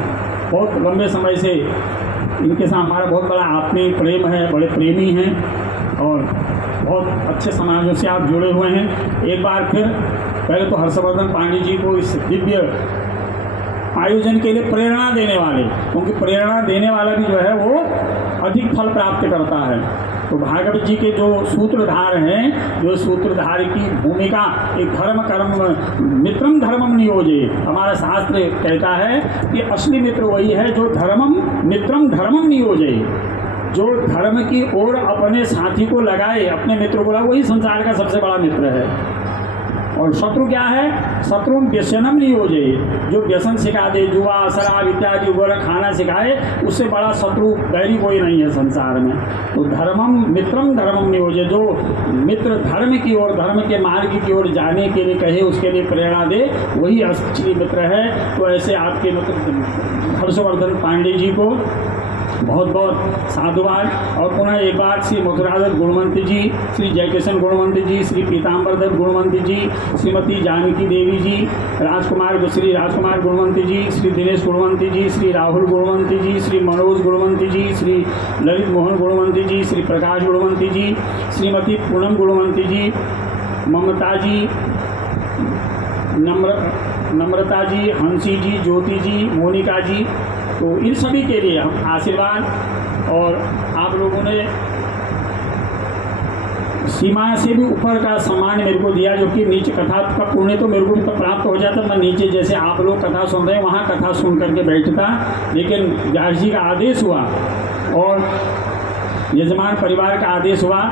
बहुत लंबे समय से इनके साथ हमारा बहुत बड़ा आत्मीय प्रेम है, बड़े प्रेमी हैं और बहुत अच्छे समाजों से आप जुड़े हुए हैं। एक बार फिर पहले तो हर्षवर्धन पांडे जी को इस दिव्य आयोजन के लिए प्रेरणा देने वाले, क्योंकि प्रेरणा देने वाला भी जो है वो अधिक फल प्राप्त करता है। तो भागवत जी के जो सूत्रधार हैं, जो सूत्रधार की भूमिका एक धर्म कर्म मित्रम धर्मम नियोजे, हमारा शास्त्र कहता है कि असली मित्र वही है जो धर्मम मित्रम धर्मम नियोजे, जो धर्म की ओर अपने साथी को लगाए, अपने मित्र को लगाए, वही संसार का सबसे बड़ा मित्र है। और शत्रु क्या है? शत्रु व्यसनम नियोजे, जो व्यसन सिखा दे, जुआ शराब इत्यादि वगैरह खाना सिखाए, उससे बड़ा शत्रु बैरी कोई नहीं है संसार में। तो धर्मम मित्रम धर्मम नियोजे, जो मित्र धर्म की ओर, धर्म के मार्ग की ओर जाने के लिए कहे, उसके लिए प्रेरणा दे, वही असली मित्र है। तो ऐसे आपके मित्र हर्षवर्धन पांडे जी को बहुत बहुत साधुवाद। और पुनः एक बार श्री मथुरादत्त गुणवंती जी, श्री जयकिशन गुणवंती जी, श्री पीताम्बर दत्त गुणवंती जी, श्रीमती जानकी देवी जी, श्री राजकुमार गुणवंती जी, श्री दिनेश गुणवंती जी, श्री राहुल गुणवंती जी, श्री मनोज गुणवंती जी, श्री ललित मोहन गुणवंती जी, श्री प्रकाश गुणवंती जी, श्रीमती पूनम गुणवंती जी, ममता जी, नम्रता जी, हंसी जी, ज्योति जी, मोनिका जी, तो इन सभी के लिए हम आशीर्वाद। और आप लोगों ने सीमा से भी ऊपर का सम्मान मेरे को दिया, जो कि नीचे कथा का पुण्य तो मेरे को तो प्राप्त हो जाता, मैं नीचे जैसे आप लोग कथा सुन रहे हैं वहाँ कथा सुन करके बैठता, लेकिन व्यास जी का आदेश हुआ और यजमान परिवार का आदेश हुआ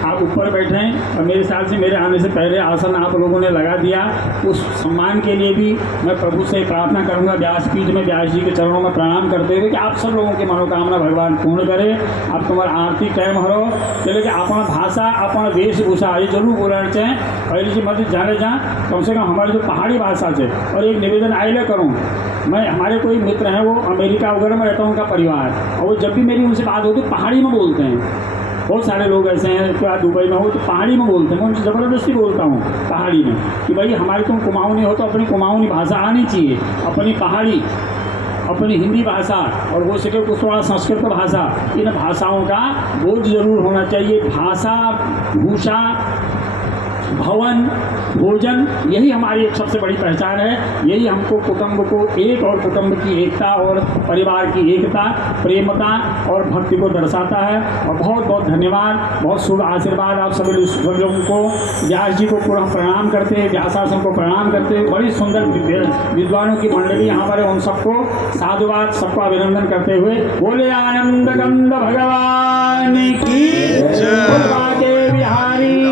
आप ऊपर बैठें, और मेरे ख्याल से मेरे आने से पहले आसन आप लोगों ने लगा दिया। उस सम्मान के लिए भी मैं प्रभु से प्रार्थना करूंगा, व्यासपीठ में व्यास जी के चरणों में प्रणाम करते हुए कि आप सब लोगों की मनोकामना भगवान पूर्ण करे। आप तुम्हारा आरती टाइम हरो चले कि अपन भाषा अपन वेशभूषा ये जरूर बोलना चाहिए। पहले जी मत जाने जा कम से कम हमारी जो पहाड़ी भाषा से। और एक निवेदन आइले करूँ, मैं हमारे कोई मित्र हैं वो अमेरिका वगैरह में रहता हूँ, उनका परिवार, और वो जब भी मेरी उनसे बात होती पहाड़ी में बोलते हैं। बहुत सारे लोग ऐसे हैं क्या दुबई में हो तो पहाड़ी में बोलते हैं, मैं उनसे ज़बरदस्ती बोलता हूँ पहाड़ी में कि भाई हमारी तुम कुमाऊनी हो तो अपनी कुमाऊनी भाषा आनी चाहिए, अपनी पहाड़ी, अपनी हिंदी भाषा, और हो सके कुछ थोड़ा संस्कृत भाषा, इन भाषाओं का बोध जरूर होना चाहिए। भाषा, भूषा, भवन, भोजन, यही हमारी एक सबसे बड़ी पहचान है। यही हमको कुटुंब को एक और कुटुंब की एकता और परिवार की एकता, प्रेमता और भक्ति को दर्शाता है। और बहुत बहुत धन्यवाद, बहुत शुभ आशीर्वाद आप सभी लोगों को। व्यास जी को पूरा प्रणाम करते हैं, व्यासासन को प्रणाम करते हैं, बड़ी सुंदर विद्वानों की मंडली यहाँ पर है, उन सबको साधुवाद, सबको अभिनंदन करते हुए बोले आनंद गंध भगवान की, बिहारी